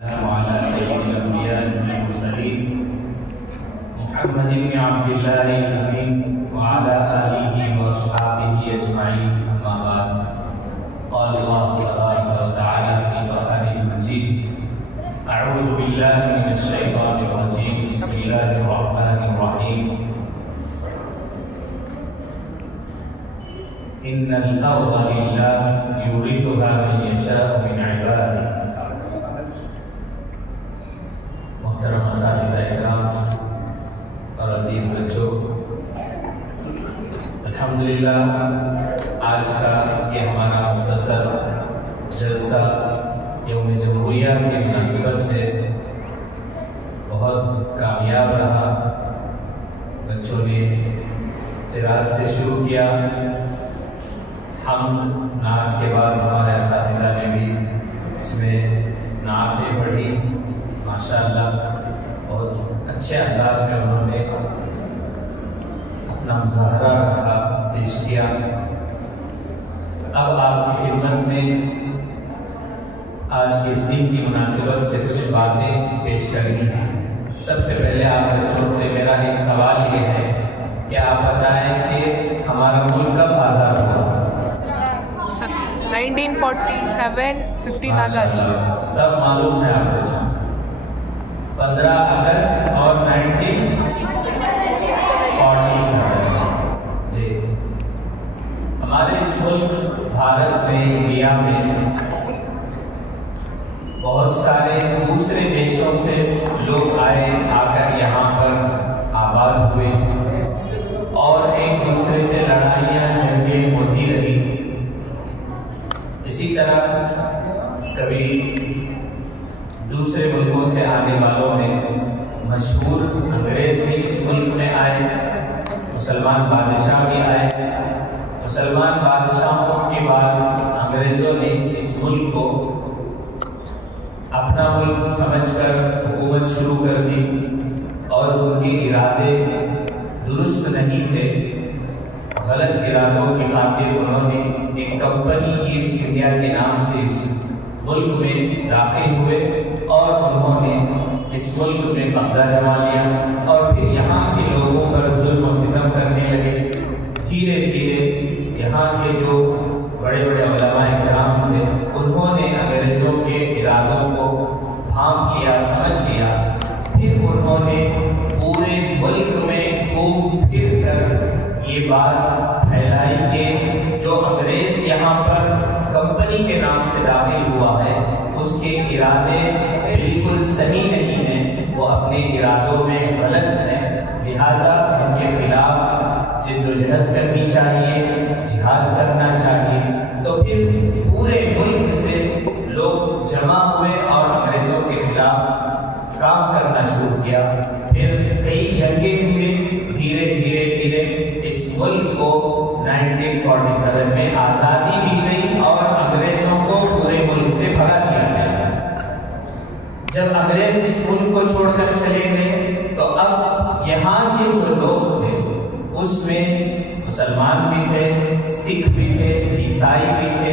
وعلى سيد الأنبياء والمرسلين محمد بن عبد الله الأمين وعلى آله وأصحابه أجمعين أما بعد قال الله تبارك وتعالى في القرآن المجيد أعوذ بالله من الشيطان الرجيم بسم الله الرحمن الرحيم إن الأرض لله يورثها من يشاء من عباده. محترم اساتذہ اکرام اور عزیز بچوں، الحمدللہ آج کا یہ ہمارا مختصر جلسہ یوم جمہوریہ کی مناسبت سے بہت کامیاب رہا۔ بچوں نے قرات سے شروع کیا، ہم نعت کے بعد ہمارے اساتذہ نے بھی اس میں نعتیں پڑھی۔ ماشاءاللہ بہت اچھے انداز میں انہوں نے اپنا مظاہرہ رکھا، پیش کیا۔ اب آپ کی خدمت میں آج کے اس دن کی مناسبت سے کچھ باتیں پیش کرنی ہیں۔ سب سے پہلے آپ بچوں سے میرا ایک سوال یہ ہے کہ آپ بتائیں کہ ہمارا ملک کب آزاد ہوا؟ 1947 15 اگست۔ سب معلوم ہے آپ بچوں، 15 اگست اور 1947۔ جی، ہمارے اس ملک بھارت میں، انڈیا میں بہت سارے دوسرے دیشوں سے لوگ آئے، آ کر یہاں پر آباد ہوئے اور ایک دوسرے سے لڑائیاں جنگیں ہوتی رہی۔ اسی طرح کبھی دوسرے ملکوں سے آنے والوں میں مشہور انگریز بھی اس ملک میں آئے، مسلمان بادشاہ بھی آئے۔ مسلمان بادشاہوں کے بعد انگریزوں نے اس ملک کو اپنا ملک سمجھ کر حکومت شروع کر دی، اور ان کے ارادے درست نہیں تھے۔ غلط ارادوں کی خاطر انہوں نے ایک کمپنی ایسٹ انڈیا کے نام سے اس ملک میں داخل ہوئے اور انہوں نے اس ملک میں قبضہ جما لیا، اور پھر یہاں کے لوگوں پر ظلم و ستم کرنے لگے۔ دھیرے دھیرے یہاں کے جو بڑے بڑے علماء کرام تھے، انہوں نے انگریزوں کے ارادوں کو بھانپ لیا، سمجھ لیا۔ پھر انہوں نے پورے ملک میں گھوم پھر کر یہ بات پھیلائی کہ جو انگریز یہاں پر کمپنی کے نام سے داخل ہوا ہے، اس کے ارادے بالکل صحیح نہیں ہیں، وہ اپنے ارادوں میں غلط ہیں، لہذا ان کے خلاف جد و جہد کرنی چاہیے، جہاد کرنا چاہیے۔ تو پھر پورے ملک سے لوگ جمع ہوئے اور انگریزوں کے خلاف کام کرنا شروع کیا۔ پھر کئی جنگیں ہوئے، دھیرے دھیرے دھیرے اس ملک کو 1947 میں آزادی مل گئی اور انگریزوں کو پورے ملک سے بھگا دیا گیا۔ جب انگریز اس ملک کو چھوڑ کر چلے گئے تو اب یہاں کے جو لوگ تھے اس میں مسلمان بھی تھے، سکھ بھی تھے، عیسائی بھی تھے،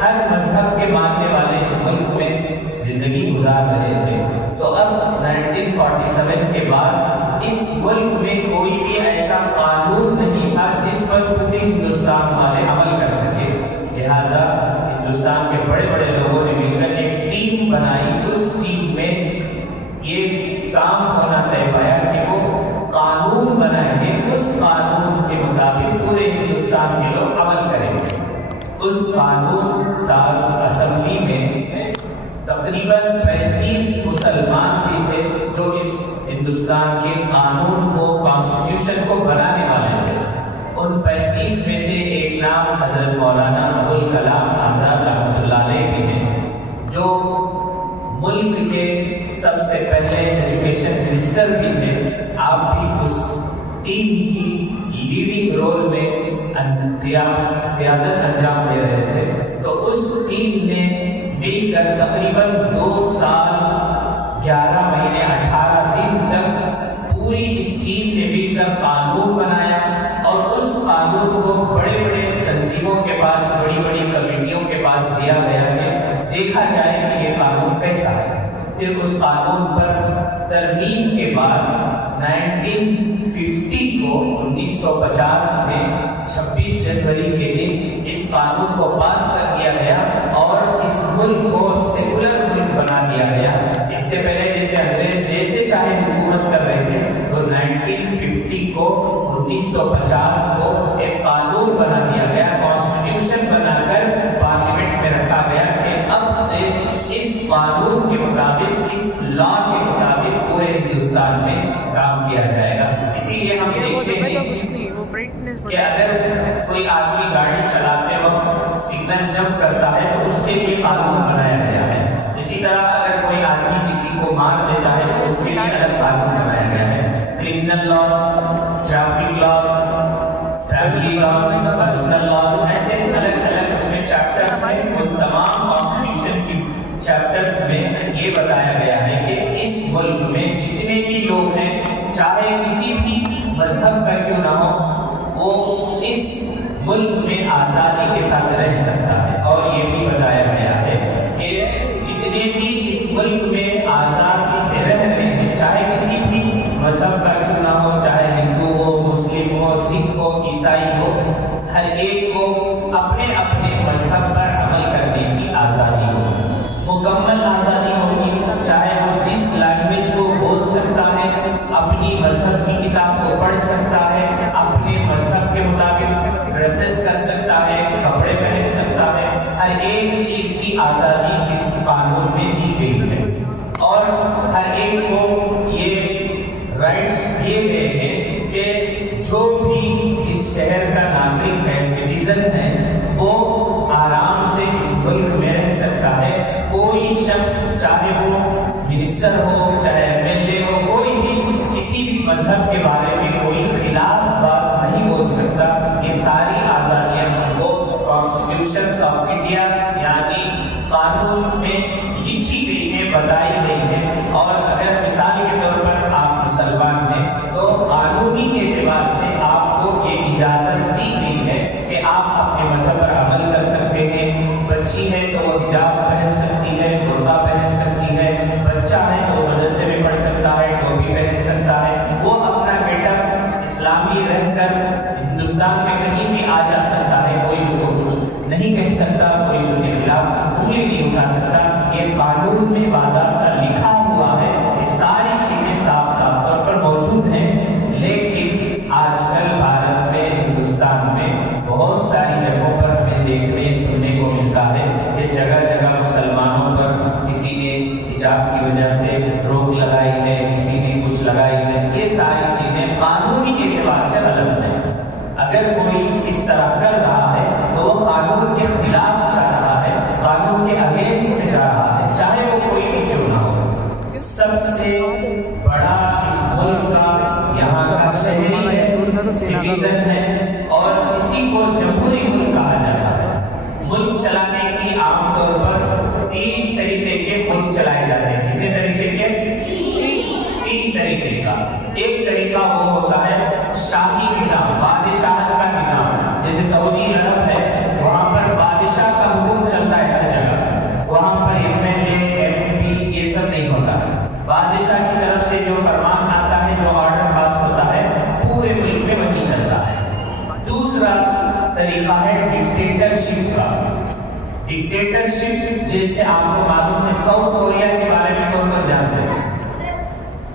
ہر مذہب کے ماننے والے اس ملک میں زندگی گزار رہے تھے۔ تو اب 1947 کے بعد اس ملک میں کوئی بھی ایسا قانون نہیں تھا جس پر پوری ہندوستان والے عمل کر سکے، لہذا ہندوستان کے بڑے بڑے لوگوں نے مل کر ایک ٹیم بنائی۔ اس ٹیم میں یہ کام ہونا طے پایا کہ وہ قانون بنائیں گے، اس قانون کے مطابق پورے ہندوستان کے لوگ عمل کریں گے۔ اس قانون ساز اسمبلی میں تقریباً 35 مسلمان بھی تھے جو اس ہندوستان کے قانون کو، کانسٹیٹیوشن کو بنانے والے تھے۔ ان 35 میں سے ایک نام حضرت مولانا ابوالکلام آزاد رحمۃ اللہ علیہ بھی ہیں، جو ملک کے سب سے پہلے ایجوکیشن منسٹر بھی تھے۔ آپ بھی اس ٹیم کی لیڈنگ رول میں قیادت انجام دے رہے تھے۔ تو اس ٹیم نے مل کر تقریباً 2 سال 11 مہینے 18 دن تک پوری اس ٹیم نے مل کر قانون بنایا، اور اس قانون کو بڑے بڑے تنظیموں کے پاس، بڑی بڑی کمیٹیوں کے پاس دیا گیا کہ دیکھا جائے کہ یہ قانون کیسا ہے۔ پھر اس قانون پر ترمیم کے بعد 1950 کو 1950 میں 26 جنوری کے دن اس قانون کو پاس کر دیا گیا اور اس ملک کو سیکولر ملک بنا دیا گیا۔ اس سے پہلے جیسے انگریز جیسے چاہے حکومت کر رہے تھے، تو 1950 کو 1950 کو ایک قانون بنا دیا گیا، کانسٹیٹیوشن بنا کر پارلیمنٹ میں رکھا گیا کہ اب سے اس قانون کے مطابق، اس لا کے مطابق پورے ہندوستان میں کام کیا جائے گا۔ اسی لیے ہم دیکھتے ہیں کہ اگر کوئی آدمی گاڑی چلاتے وقت سگنل جمپ کرتا ہے تو اس کے لیے قانون بنایا گیا ہے۔ اسی طرح اگر کوئی آدمی کسی کو مار دیتا ہے تو اس کے لیے الگ قانون بنایا گیا ہے۔ Criminal laws, traffic laws, family laws, personal laws, ایسے الگ الگ اس میں چیپٹرز ہیں۔ ان تمام کانسٹیٹیوشن کی چیپٹرز میں یہ بتایا گیا ہے کہ اس ملک میں جتنے بھی لوگ ہیں، چاہے کسی بھی مذہب کا کیوں نہ ہو، وہ اس ملک میں آزادی کے ساتھ رہ سکتا ہے۔ اور یہ بھی بتایا گیا ہے کہ جتنے بھی اس ملک میں آزادی سے رہ رہے ہیں، چاہے کسی بھی مذہب کا کیوں نہ ہو، چاہے ہندو ہو، مسلم ہو، سکھ ہو، عیسائی ہو، ہر ایک کو اپنے اپنے مذہب پر عمل کرنے کی آزادی ہوگی، مکمل آزادی ہوگی۔ چاہے وہ جس لینگویج کو بول سکتا ہے، اپنی مذہب کی کتاب کو پڑھ سکتا ہے، اپنے مذہب کے مطابق ڈریسز کر سکتا ہے، کپڑے پہن سکتا ہے، ہر ایک چیز کی آزادی اس قانون میں دی گئی ہے۔ اور ہر ایک کو یہ رائٹس دیے گئے ہیں کہ جو بھی اس شہر کا ناگرک ہے، سٹیزن ہے، وہ آرام سے اس ملک میں رہ سکتا ہے۔ کوئی شخص چاہے وہ منسٹر ہو، چاہے ایم ایل اے ہو، کوئی بھی کسی بھی مذہب کے بارے میں کوئی خلاف بات نہیں بول سکتا۔ یہ ساری آزادیاں ہم کو کانسٹیٹیوشنز آف انڈیا یعنی قانون میں لکھی گئی ہیں، بتائی گئی ہیں۔ اور اگر مثال کے طور پر آپ مسلمان ہیں تو قانونی اعتبار سے آپ کو یہ اجازت دی گئی ہے کہ آپ اپنے مذہب پر عمل کر سکتے ہیں۔ بچی ہے تو وہ حجاب پہن سکتی ہے، برقع پہن سکتی ہے، بچہ ہے تو مدرسے میں پڑھ سکتا ہے، ٹوپی پہن سکتا ہے، وہ اپنا بیٹا اسلامی رہ کر ہندوستان میں کہیں بھی آ جا سکتا ہے، کوئی اس کو کچھ نہیں کہہ سکتا، کوئی اس کے خلاف انگلی نہیں اٹھا سکتا۔ یہ قانون میں باضابطہ لکھا ہوا ہے، یہ ساری چیزیں صاف صاف طور پر موجود ہیں۔ لیکن آج کل بھارت میں، ہندوستان میں بہت ساری جگہوں پر ہمیں دیکھنے سننے کو ملتا ہے کہ جگہ جگہ مسلمانوں پر کسی نے حجاب کی وجہ سے روک لگائی ہے، کسی نے کچھ لگائی ہے۔ یہ ساری چیزیں قانونی اعتبار سے غلط ہیں۔ اگر کوئی اس طرح کر رہا ہے تو وہ قانون کے خلاف جا رہا ہے، قانون کے اگینسٹ میں جا رہا ہے، چاہے وہ کوئی بھی کیوں نہ ہو۔ سب سے بڑا اس ملک کا یہاں کا شہری ہے، سٹیزن ہے، اور اسی کو جمہوری ملک کہا جاتا ہے۔ ملک چلانے کی عام طور پر 3 طریقے کے ملک چلائے جاتے ہیں۔ کتنے طریقے کے؟ 3 طریقے کا۔ ایک طریقہ وہ ہوتا ہے شاہی نظام، بادشاہت کا نظام۔ جیسے سعودی عرب ہے، وہاں پر بادشاہ کا حکم چلتا ہے ہر جگہ، وہاں پر M L A, M P یہ سب نہیں ہوتا ہے۔ بادشاہ کی طرف سے جو فرمان آتا ہے، جو آرڈر پاس ہوتا ہے، پورے ملک میں وہی چلتا ہے۔ دوسرا طریقہ ہے ڈکٹیٹرشپ کا۔ ڈکٹیٹرشپ جیسے آپ کو معلوم ہے، ساؤتھ کوریا کے بارے میں کون کون جانتے ہیں؟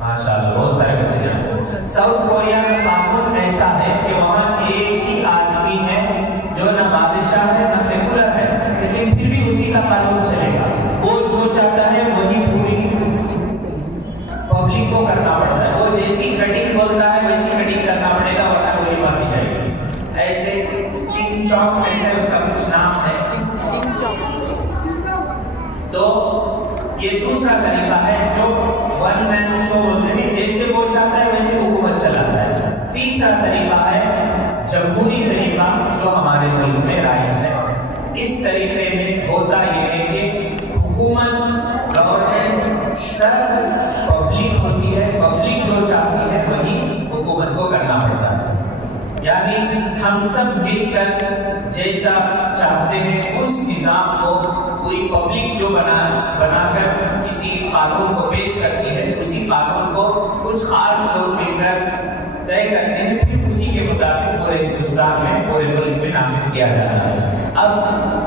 ماشاءاللہ بہت سارے بچے جانتے ہیں۔ ساؤتھ کوریا کا قانون ایسا ہے کہ وہاں ایک ہی آدمی ہے جو نہ بادشاہ ہے نہ سیکولر ہے، لیکن پھر بھی اسی کا قانون چلے گا۔ وہ جو چاہتا ہے وہی پوری پبلک کو کرنا پڑتا ہے۔ وہ جیسی کٹنگ بولتا ہے ویسی کٹنگ کرنا پڑے گا، ورنہ گولی مار دی جائے گی۔ ایسے کنگ چاک ایسے اس کا کچھ نام ہے۔ تو یہ دوسرا طریقہ ہے جو ون مین شو بولتے ہیں، جیسے وہ چاہتا ہے ویسے حکومت چلاتا ہے۔ تیسرا طریقہ ہے جمہوری طریقہ، جو ہمارے ملک میں رائج ہے۔ اس طریقے میں ہوتا یہ ہے کہ حکومت، گورنمنٹ سب پبلک ہوتی ہے، پبلک جو چاہتی ہے وہی حکومت کو کرنا پڑتا ہے۔ یعنی ہم سب مل کر جیسا چاہتے ہیں اس نظام کو پوری پبلک جو بنا کر کسی قانون کو پیش کرتی ہے، اسی قانون کو کچھ خاص لوگ مل کر طے کرتے ہیں، پھر اسی کے مطابق پورے ہندوستان میں، پورے ملک میں نافذ کیا جاتا ہے۔ اب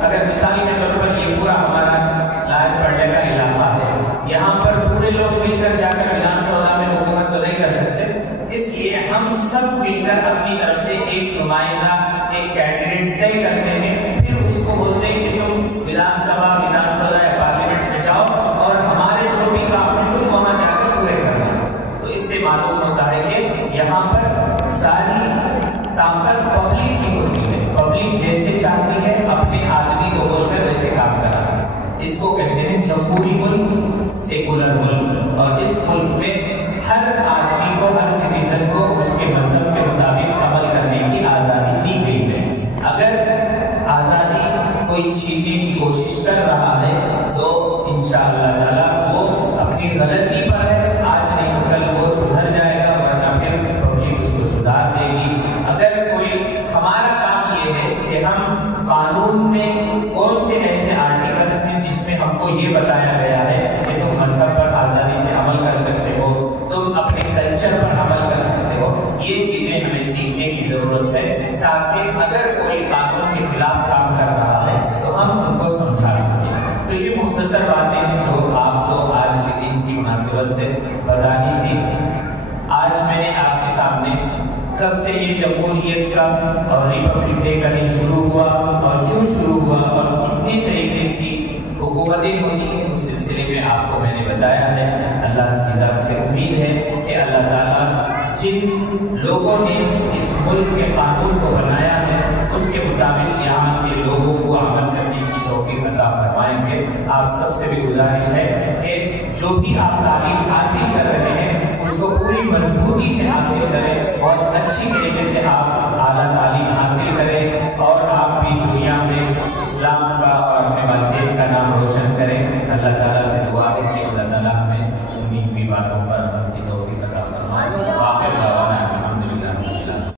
اگر مثالی کے طور پر یہ پورا ہمارا لاج پڑنے کا علاقہ ہے، یہاں پر پورے لوگ مل کر جا کر ودھان سبھا میں حکومت تو نہیں کر سکتے، اس لیے ہم سب مل کر اپنی طرف سے ایک نمائندہ، ایک کینڈیڈیٹ طے کرتے ہیں، پھر اس کو بولتے ہیں کہ تم ودھان سبھا یا پارلیمنٹ میں جاؤ اور ہمارے جو بھی کام ہے تم وہاں جا کر پورے کرنا۔ تو اس سے معلوم ہوتا ہے کہ یہاں پر ساری طاقت پبلک کی ہوتی ہے، پبلک جیسے چاہتی ہے اپنے آدمی کو بول کر ویسے کام کرانا ہے۔ اس کو کہتے ہیں جمہوری ملک، سیکولر ملک، اور اس ملک میں ہر آدمی کو، ہر سٹیزن کو اس کے مذہب کے مطابق عمل کرنے کی آزادی دی گئی ہے۔ اگر آزادی کوئی چھیننے کی کوشش کر رہا ہے تو انشاءاللہ تعالی وہ اپنی غلطی پر ہے، آج نہیں تو کل وہ سدھر جائے گا، ورنہ پھر پبلک اس کو سدھار دے گی۔ اگر کوئی، ہمارا کام یہ ہے کہ ہم قانون میں کون سے ایسے آرٹیکلز ہیں جس میں ہم کو یہ بتایا گیا ہے کہ تم مذہب پر آزادی سے عمل کر سکتے ہو، تم اپنے کلچر پر عمل کر سکتے ہو، یہ چیزیں ہمیں سیکھنے کی ضرورت ہے، تاکہ اگر کوئی قانون کے خلاف کام کر رہا ہے تو ہم ان کو سمجھا سکیں۔ تو یہ مختصر باتیں ہیں جو آپ کو آج کے دن کی مناسبت سے بتانی تھی۔ آج میں نے آپ کے سامنے کب سے یہ جمہوریت کا اور ریپبلک ڈے کا دن شروع ہوا اور کیوں شروع ہوا اور کتنے طریقے کی حکومتیں ہوتی ہیں، اس سلسلے میں آپ کو میں نے بتایا ہے۔ اللہ کی ذات سے امید ہے کہ اللہ تعالیٰ جن لوگوں نے اس ملک کے قانون کو بنایا ہے اس کے مطابق یہاں کے لوگوں کو عمل کرنے کی توفیق عطا فرمائیں گے۔ آپ سب سے بھی گزارش ہے کہ جو بھی آپ تعلیم حاصل کر رہے ہیں اس کو پوری مضبوطی سے حاصل کریں، بہت اچھی طریقے سے آپ اعلیٰ تعلیم حاصل کریں، اور آپ بھی دنیا میں اسلام کا اور اپنے والدین کا نام روشن کریں۔ اللہ تعالیٰ سے دعا ہے کہ اللہ تعالیٰ ہمیں سنی ہوئی باتوں پر عمل کی توفیق عطا فرمائے۔